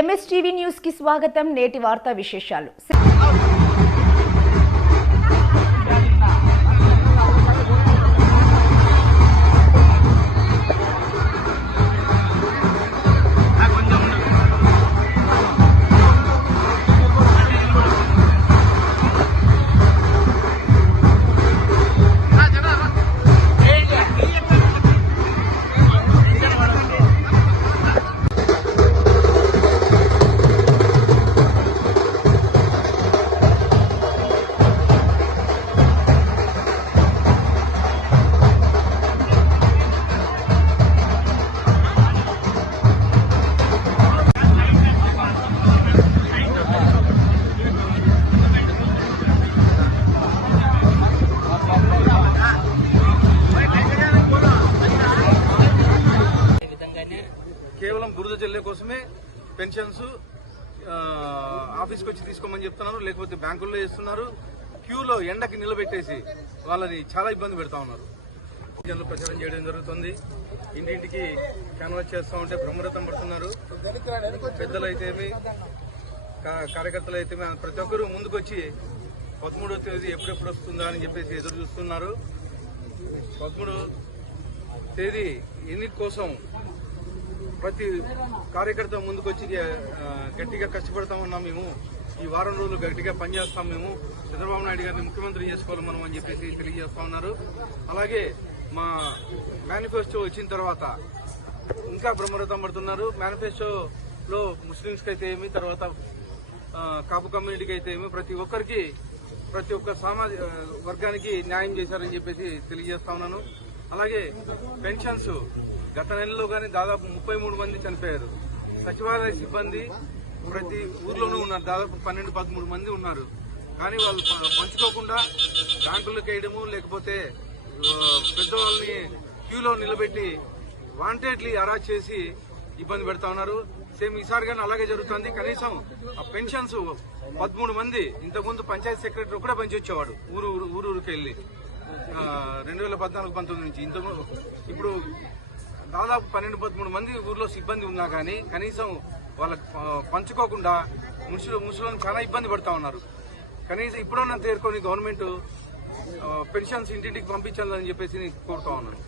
MSTV news కి స్వాగతం. నేటి వార్తా విశేషాలు. కేవలం బురద జల్లే కోసమే పెన్షన్స్ ఆఫీస్కి వచ్చి తీసుకోమని చెప్తున్నారు, లేకపోతే బ్యాంకుల్లో చేస్తున్నారు. క్యూలో ఎండకి నిలబెట్టేసి వాళ్ళని చాలా ఇబ్బంది పెడతా ఉన్నారు. జల్లు ప్రచారం చేయడం జరుగుతుంది. ఇంటింటికి క్యాన్వాస్ చేస్తూ ఉంటే బ్రహ్మరథం పడుతున్నారు. పెద్దలు అయితేమి కార్యకర్తలు అయితే ప్రతి ఒక్కరూ ముందుకొచ్చి 13వ తేదీ ఎప్పుడెప్పుడు వస్తుందా అని చెప్పేసి ఎదురు చూస్తున్నారు. 13వ తేదీ ఎన్నిక కోసం ప్రతి కార్యకర్త ముందుకొచ్చి గట్టిగా కష్టపడతా ఉన్నాం. మేము ఈ వారం రోజులు గట్టిగా పనిచేస్తాం. మేము చంద్రబాబు నాయుడు గారిని ముఖ్యమంత్రి చేసుకోవాలి మనం అని చెప్పేసి తెలియజేస్తా ఉన్నారు. అలాగే మా మేనిఫెస్టో వచ్చిన తర్వాత ఇంకా బ్రహ్మరథం పడుతున్నారు. మేనిఫెస్టోలో ముస్లింస్కి అయితే ఏమి, తర్వాత కాపు కమ్యూనిటీకి అయితే ఏమి, ప్రతి ఒక్క సామాజిక వర్గానికి న్యాయం చేశారని చెప్పేసి తెలియజేస్తా ఉన్నాను. అలాగే పెన్షన్స్ గత నెలలో కానీ దాదాపు 33 మంది చనిపోయారు. సచివాలయ సిబ్బంది ప్రతి ఊర్లోనూ ఉన్నారు. దాదాపు 12-13 మంది ఉన్నారు. కానీ వాళ్ళు పంచుకోకుండా బ్యాంకులకు వేయడము, లేకపోతే పెద్దవాళ్ళని క్యూలో నిలబెట్టి వాంటెడ్లీ అరెస్ట్ చేసి ఇబ్బంది పెడతా ఉన్నారు. సేమ్ ఈసారి కానీ అలాగే జరుగుతుంది. కనీసం ఆ పెన్షన్స్ 13 మంది ఇంతకుముందు పంచాయతీ సెక్రటరీ కూడా పంచి వచ్చేవాడు ఊరూరికి వెళ్లి 2014-19 నుంచి. ఇప్పుడు దాదాపు 12-13 మంది ఊర్లో సిబ్బంది ఉన్నా కానీ కనీసం వాళ్ళకి పంచుకోకుండా ముసలిని చాలా ఇబ్బంది పడతా ఉన్నారు. కనీసం ఇప్పుడన్నా తేరుకొని గవర్నమెంట్ పెన్షన్స్ ఇంటింటికి పంపించాలని చెప్పేసి కోరుతా ఉన్నాను.